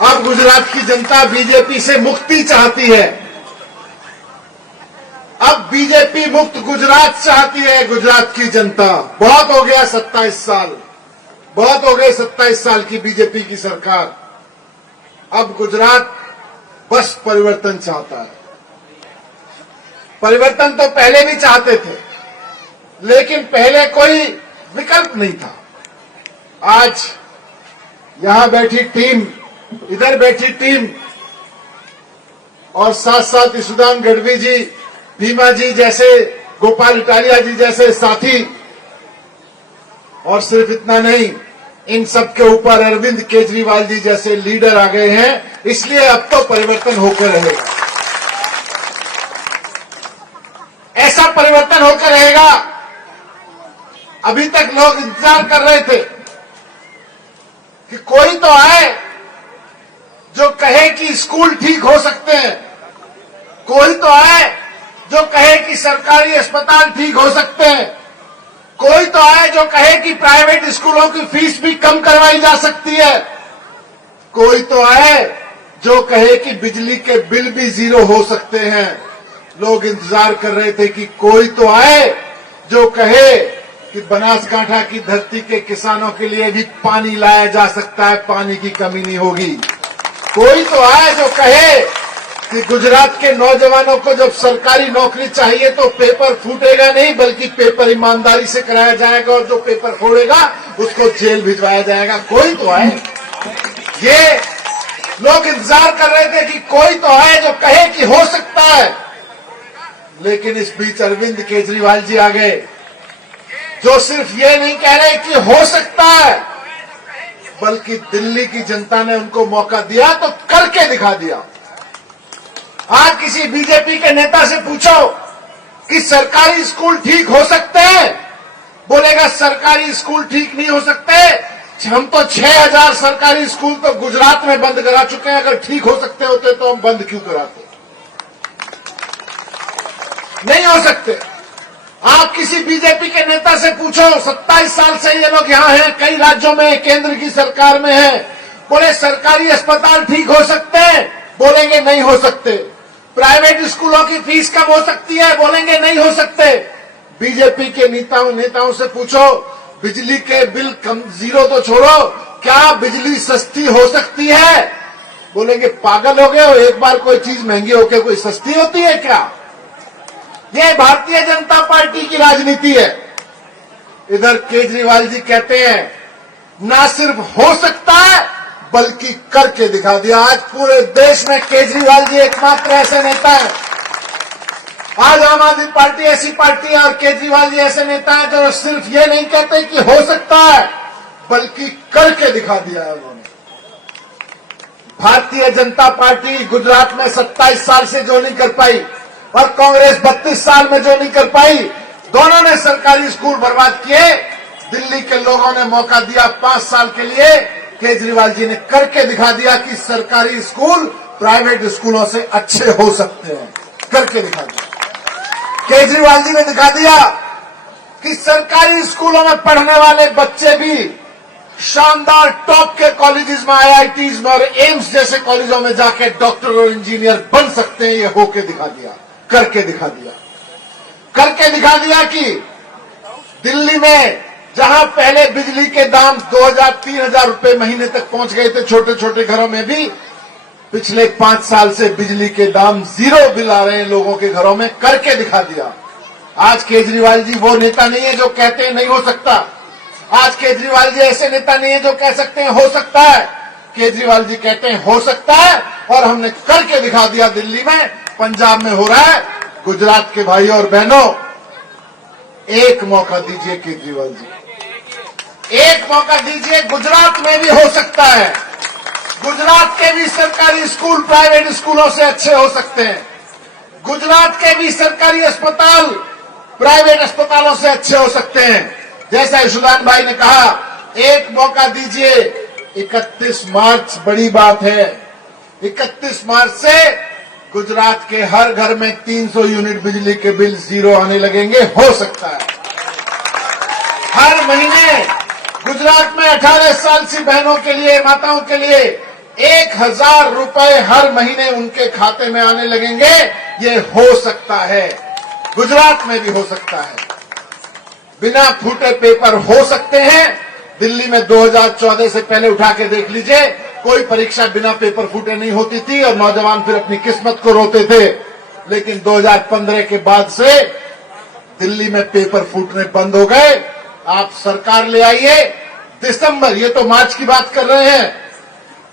अब गुजरात की जनता बीजेपी से मुक्ति चाहती है। अब बीजेपी मुक्त गुजरात चाहती है गुजरात की जनता। बहुत हो गया 27 साल, बहुत हो गए 27 साल की बीजेपी की सरकार। अब गुजरात बस परिवर्तन चाहता है। परिवर्तन तो पहले भी चाहते थे, लेकिन पहले कोई विकल्प नहीं था। आज यहां बैठी टीम, इधर बैठी टीम और साथ साथ ईशुदान गढ़वी जी, भीमा जी जैसे, गोपाल इटालिया जी जैसे साथी, और सिर्फ इतना नहीं, इन सब के ऊपर अरविंद केजरीवाल जी जैसे लीडर आ गए हैं। इसलिए अब तो परिवर्तन होकर रहेगा, ऐसा परिवर्तन होकर रहेगा। अभी तक लोग इंतजार कर रहे थे कि कोई तो आए जो कहे कि स्कूल ठीक हो सकते हैं, कोई तो आए जो कहे कि सरकारी अस्पताल ठीक हो सकते हैं, कोई तो आए जो कहे कि प्राइवेट स्कूलों की फीस भी कम करवाई जा सकती है, कोई तो आए जो कहे कि बिजली के बिल भी जीरो हो सकते हैं। लोग इंतजार कर रहे थे कि कोई तो आए जो कहे कि बनासकांठा की धरती के किसानों के लिए भी पानी लाया जा सकता है, पानी की कमी नहीं होगी। कोई तो आए जो कहे कि गुजरात के नौजवानों को जब सरकारी नौकरी चाहिए तो पेपर फूटेगा नहीं, बल्कि पेपर ईमानदारी से कराया जाएगा, और जो पेपर फोड़ेगा उसको जेल भिजवाया जाएगा। कोई तो आए, ये लोग इंतजार कर रहे थे कि कोई तो आए जो कहे कि हो सकता है। लेकिन इस बीच अरविंद केजरीवाल जी आ गए, जो सिर्फ ये नहीं कह रहे कि हो सकता है, बल्कि दिल्ली की जनता ने उनको मौका दिया तो करके दिखा दिया। आज किसी बीजेपी के नेता से पूछो कि सरकारी स्कूल ठीक हो सकते हैं, बोलेगा सरकारी स्कूल ठीक नहीं हो सकते। हम तो 6000 सरकारी स्कूल तो गुजरात में बंद करा चुके हैं, अगर ठीक हो सकते होते तो हम बंद क्यों कराते? नहीं हो सकते। आप किसी बीजेपी के नेता से पूछो, 27 साल से ये लोग यहां हैं, कई राज्यों में, केंद्र की सरकार में हैं, बोले सरकारी अस्पताल ठीक हो सकते हैं, बोलेंगे नहीं हो सकते। प्राइवेट स्कूलों की फीस कम हो सकती है, बोलेंगे नहीं हो सकते। बीजेपी के नेताओं से पूछो, बिजली के बिल कम, जीरो तो छोड़ो, क्या बिजली सस्ती हो सकती है? बोलेंगे पागल हो गए हो, एक बार कोई चीज महंगी होकर कोई सस्ती होती है क्या? ये भारतीय जनता पार्टी की राजनीति है। इधर केजरीवाल जी कहते हैं ना सिर्फ हो सकता है बल्कि करके दिखा दिया। आज पूरे देश में केजरीवाल जी एकमात्र ऐसे नेता हैं। आज आम आदमी पार्टी ऐसी पार्टी है और केजरीवाल जी ऐसे नेता हैं जो सिर्फ ये नहीं कहते कि हो सकता है, बल्कि करके दिखा दिया है उन्होंने। भारतीय जनता पार्टी गुजरात में 27 साल से जो नहीं कर पाई और कांग्रेस 32 साल में जो नहीं कर पाई, दोनों ने सरकारी स्कूल बर्बाद किए। दिल्ली के लोगों ने मौका दिया 5 साल के लिए, केजरीवाल जी ने करके दिखा दिया कि सरकारी स्कूल प्राइवेट स्कूलों से अच्छे हो सकते हैं। करके दिखा दिया। केजरीवाल जी ने दिखा दिया कि सरकारी स्कूलों में पढ़ने वाले बच्चे भी शानदार टॉप के कॉलेजेस में, आईआईटीज में और एम्स जैसे कॉलेजों में जाके डॉक्टर और इंजीनियर बन सकते हैं। ये होके दिखा दिया, करके दिखा दिया। करके दिखा दिया कि दिल्ली में जहां पहले बिजली के दाम 2000-3000 रुपए महीने तक पहुंच गए थे छोटे छोटे घरों में भी, पिछले 5 साल से बिजली के दाम जीरो बिल आ रहे हैं लोगों के घरों में। करके दिखा दिया। आज केजरीवाल जी वो नेता नहीं है जो कहते हैं नहीं हो सकता। आज केजरीवाल जी ऐसे नेता नहीं है जो कह सकते हैं हो सकता है। केजरीवाल जी कहते हैं हो सकता है, और हमने करके दिखा दिया। दिल्ली में, पंजाब में हो रहा है। गुजरात के भाइयों और बहनों, एक मौका दीजिए केजरीवाल जी, एक मौका दीजिए। गुजरात में भी हो सकता है। गुजरात के भी सरकारी स्कूल प्राइवेट स्कूलों से अच्छे हो सकते हैं। गुजरात के भी सरकारी अस्पताल प्राइवेट अस्पतालों से अच्छे हो सकते हैं। जैसा ईशुदान भाई ने कहा, एक मौका दीजिए। 31 मार्च बड़ी बात है। 31 मार्च से गुजरात के हर घर में 300 यूनिट बिजली के बिल जीरो आने लगेंगे। हो सकता है। हर महीने गुजरात में 18 साल की बहनों के लिए, माताओं के लिए 1000 रुपए हर महीने उनके खाते में आने लगेंगे। ये हो सकता है, गुजरात में भी हो सकता है। बिना फूटे पेपर हो सकते हैं। दिल्ली में 2014 से पहले उठा के देख लीजिए, कोई परीक्षा बिना पेपर फूटे नहीं होती थी और नौजवान फिर अपनी किस्मत को रोते थे। लेकिन 2015 के बाद से दिल्ली में पेपर फूटने बंद हो गए। आप सरकार ले आइए, दिसंबर, ये तो मार्च की बात कर रहे हैं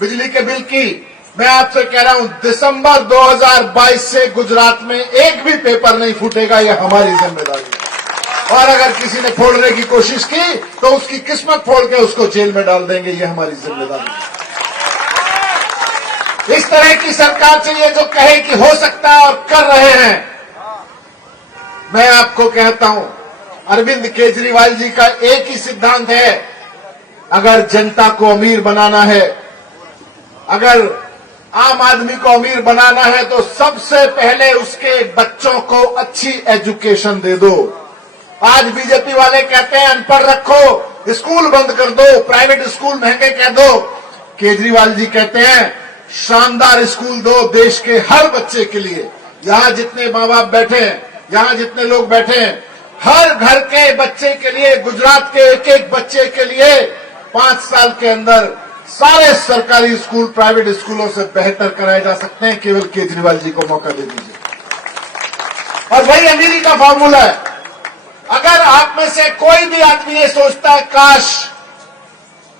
बिजली के बिल की, मैं आपसे कह रहा हूं दिसंबर 2022 से गुजरात में एक भी पेपर नहीं फूटेगा। यह हमारी जिम्मेदारी है। और अगर किसी ने फोड़ने की कोशिश की तो उसकी किस्मत फोड़ के उसको जेल में डाल देंगे। यह हमारी जिम्मेदारी है। इस तरह की सरकार चाहिए जो कहे कि हो सकता है और कर रहे हैं। मैं आपको कहता हूं, अरविंद केजरीवाल जी का एक ही सिद्धांत है, अगर जनता को अमीर बनाना है, अगर आम आदमी को अमीर बनाना है तो सबसे पहले उसके बच्चों को अच्छी एजुकेशन दे दो। आज बीजेपी वाले कहते हैं अनपढ़ रखो, स्कूल बंद कर दो, प्राइवेट स्कूल महंगे कह दो। केजरीवाल जी कहते हैं शानदार स्कूल दो देश के हर बच्चे के लिए। यहां जितने माँ बाप बैठे हैं, यहां जितने लोग बैठे हैं, हर घर के बच्चे के लिए, गुजरात के एक एक बच्चे के लिए 5 साल के अंदर सारे सरकारी स्कूल प्राइवेट स्कूलों से बेहतर कराए जा सकते हैं। केवल केजरीवाल जी को मौका दे दीजिए। और वही अमीरी का फॉर्मूला है। अगर आप में से कोई भी आदमी ये सोचता है काश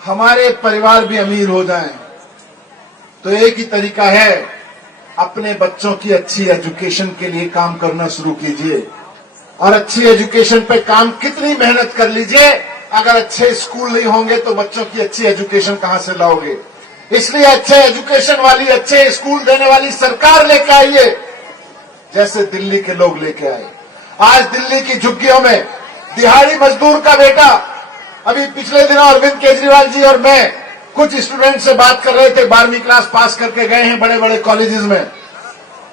हमारे परिवार भी अमीर हो जाएं, तो एक ही तरीका है, अपने बच्चों की अच्छी एजुकेशन के लिए काम करना शुरू कीजिए। और अच्छी एजुकेशन पे काम कितनी मेहनत कर लीजिए, अगर अच्छे स्कूल नहीं होंगे तो बच्चों की अच्छी एजुकेशन कहां से लाओगे। इसलिए अच्छे एजुकेशन वाली, अच्छे स्कूल देने वाली सरकार लेके आइए, जैसे दिल्ली के लोग लेके आए। आज दिल्ली की झुग्गियों में दिहाड़ी मजदूर का बेटा, अभी पिछले दिनों अरविंद केजरीवाल जी और मैं कुछ स्टूडेंट से बात कर रहे थे, 12वीं क्लास पास करके गए हैं बड़े बड़े कॉलेजेस में।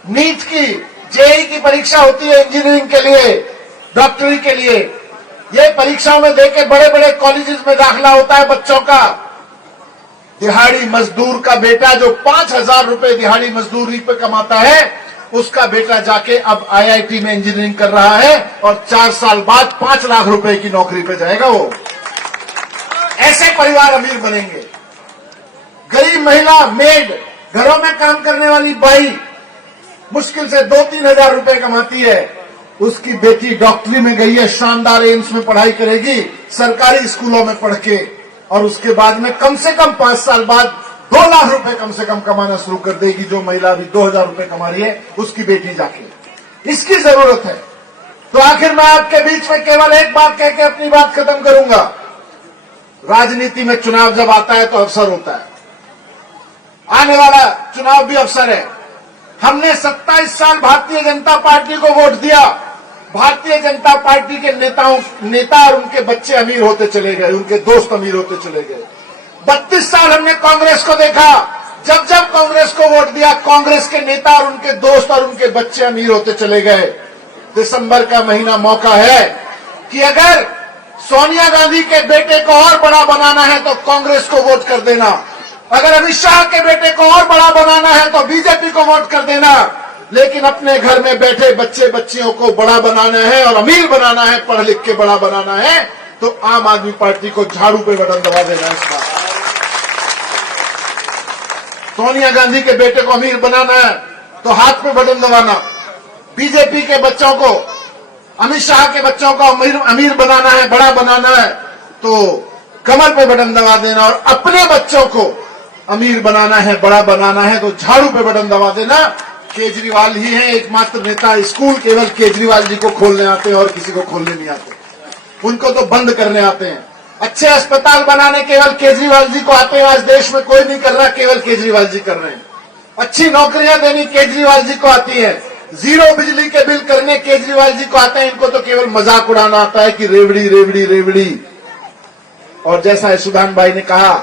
नीट की, जेईई की परीक्षा होती है इंजीनियरिंग के लिए, डॉक्टरी के लिए। ये परीक्षाओं में देके बड़े बड़े कॉलेजेस में दाखिला होता है बच्चों का। दिहाड़ी मजदूर का बेटा जो 5000 रुपए दिहाड़ी मजदूरी पे कमाता है, उसका बेटा जाके अब आईआईटी में इंजीनियरिंग कर रहा है और 4 साल बाद 5 लाख रुपए की नौकरी पे जाएगा वो। ऐसे परिवार अमीर बनेंगे। गरीब महिला, मेड, घरों में काम करने वाली बाई मुश्किल से 2-3 हजार रुपए कमाती है, उसकी बेटी डॉक्टरी में गई है, शानदार एम्स में पढ़ाई करेगी, सरकारी स्कूलों में पढ़ के, और उसके बाद में कम से कम 5 साल बाद 2 लाख रुपए कम से कम कमाना शुरू कर देगी। जो महिला अभी 2000 रुपए कमा रही है, उसकी बेटी जाके। इसकी जरूरत है। तो आखिर मैं आपके बीच में केवल एक बात कह के अपनी बात खत्म करूंगा। राजनीति में चुनाव जब आता है तो अवसर होता है। आने वाला चुनाव भी अवसर है। हमने 27 साल भारतीय जनता पार्टी को वोट दिया। भारतीय जनता पार्टी के नेता और उनके बच्चे अमीर होते चले गए, उनके दोस्त अमीर होते चले गए। 32 साल हमने कांग्रेस को देखा। जब जब कांग्रेस को वोट दिया, कांग्रेस के नेता और उनके दोस्त और उनके बच्चे अमीर होते चले गए। दिसंबर का महीना मौका है कि अगर सोनिया गांधी के बेटे को और बड़ा बनाना है तो कांग्रेस को वोट कर देना। अगर अमित शाह के बेटे को और बड़ा बनाना है तो बीजेपी को वोट कर देना। लेकिन अपने घर में बैठे बच्चे बच्चियों को बड़ा बनाना है और अमीर बनाना है, पढ़ लिख के बड़ा बनाना है, तो आम आदमी पार्टी को झाड़ू पे बटन दबा देना। इस बार सोनिया गांधी के बेटे को अमीर बनाना है तो हाथ पे बटन दबाना। बीजेपी के बच्चों को, अमित शाह के बच्चों को अमीर बनाना है, बड़ा बनाना है, तो कमर पे बटन दबा देना। और अपने बच्चों को अमीर बनाना है, बड़ा बनाना है, तो झाड़ू पे बटन दबा देना। केजरीवाल ही है एकमात्र नेता, स्कूल केवल केजरीवाल जी को खोलने आते हैं और किसी को खोलने नहीं आते। उनको तो बंद करने आते हैं। अच्छे अस्पताल बनाने केवल केजरीवाल जी को आते हैं। आज देश में कोई नहीं कर रहा, केवल केजरीवाल जी कर रहे हैं। अच्छी नौकरियां देनी केजरीवाल जी को आती है। जीरो बिजली के बिल करने केजरीवाल जी को आते हैं। इनको तो केवल मजाक उड़ाना आता है कि रेवड़ी रेवड़ी रेवड़ी। और जैसा यशुदान भाई ने कहा,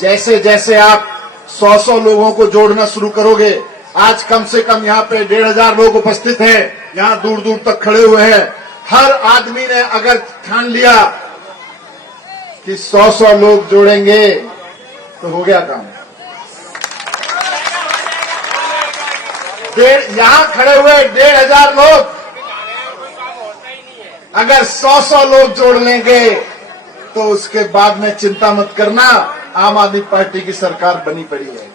जैसे जैसे आप 100 लोगों को जोड़ना शुरू करोगे, आज कम से कम यहाँ पे 1500 लोग उपस्थित हैं, यहाँ दूर दूर तक खड़े हुए हैं। हर आदमी ने अगर ठान लिया कि 100 लोग जोड़ेंगे तो हो गया काम। यहां खड़े हुए 1,500 लोग अगर 100 लोग जोड़ लेंगे तो उसके बाद में चिंता मत करना, आम आदमी पार्टी की सरकार बनी पड़ी है।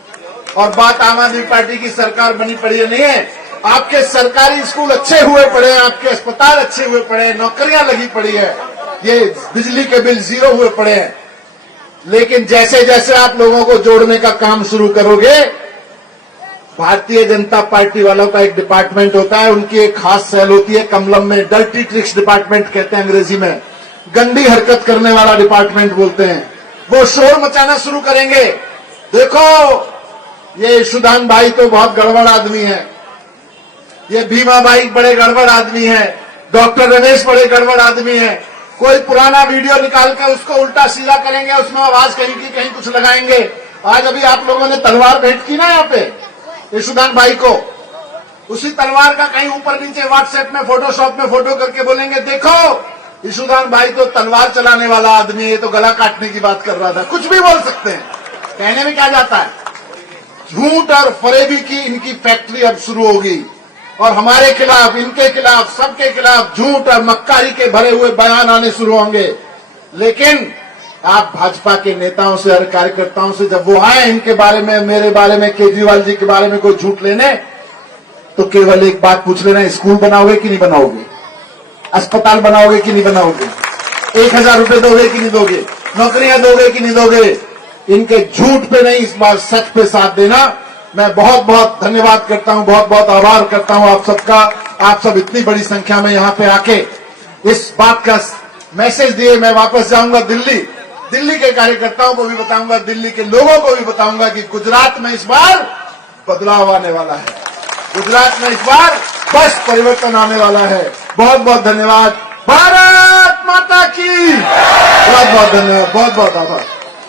और बात आम आदमी पार्टी की सरकार बनी पड़ी है नहीं है, आपके सरकारी स्कूल अच्छे हुए पड़े हैं, आपके अस्पताल अच्छे हुए पड़े हैं, नौकरियां लगी पड़ी है, ये बिजली के बिल 0 हुए पड़े हैं। लेकिन जैसे जैसे आप लोगों को जोड़ने का काम शुरू करोगे, भारतीय जनता पार्टी वालों का एक डिपार्टमेंट होता है, उनकी एक खास सेल होती है कमलम में, डर्टी ट्रिक्स डिपार्टमेंट कहते हैं अंग्रेजी में, गंदी हरकत करने वाला डिपार्टमेंट बोलते हैं। वो शोर मचाना शुरू करेंगे, देखो ये ईशुदान भाई तो बहुत गड़बड़ आदमी है, ये भीमा भाई बड़े गड़बड़ आदमी है, डॉक्टर रमेश बड़े गड़बड़ आदमी है। कोई पुराना वीडियो निकालकर उसको उल्टा सीधा करेंगे, उसमें आवाज कहीं की कहीं कुछ लगाएंगे। आज अभी आप लोगों ने तलवार भेंट की ना यहाँ पे ईशुदान भाई को, उसी तलवार का कहीं ऊपर नीचे व्हाट्सएप में फोटोशॉप में फोटो करके बोलेंगे देखो ईशुदान भाई तो तलवार चलाने वाला आदमी है, तो गला काटने की बात कर रहा था। कुछ भी बोल सकते हैं, कहने में क्या जाता है। झूठ और फरेबी की इनकी फैक्ट्री अब शुरू होगी और हमारे खिलाफ, इनके खिलाफ, सबके खिलाफ झूठ और मक्कारी के भरे हुए बयान आने शुरू होंगे। लेकिन आप भाजपा के नेताओं से और कार्यकर्ताओं से जब वो आए इनके बारे में, मेरे बारे में, केजरीवाल जी के बारे में कोई झूठ लेने, तो केवल एक बात पूछ लेना, स्कूल बनाओगे कि नहीं बनाओगे, अस्पताल बनाओगे कि नहीं बनाओगे, 1,000 रुपए दोगे कि नहीं दोगे, नौकरियां दोगे कि नहीं दोगे। इनके झूठ पे नहीं, इस बार सच पे साथ देना। मैं बहुत बहुत धन्यवाद करता हूं, बहुत बहुत आभार करता हूं आप सबका। आप सब इतनी बड़ी संख्या में यहां पे आके इस बात का मैसेज दिए। मैं वापस जाऊंगा दिल्ली के कार्यकर्ताओं को भी बताऊंगा, दिल्ली के लोगों को भी बताऊंगा कि गुजरात में इस बार बदलाव आने वाला है, गुजरात में इस बार बस परिवर्तन आने वाला है। बहुत बहुत धन्यवाद। भारत माता की बहुत बहुत धन्यवाद, बहुत बहुत आभार।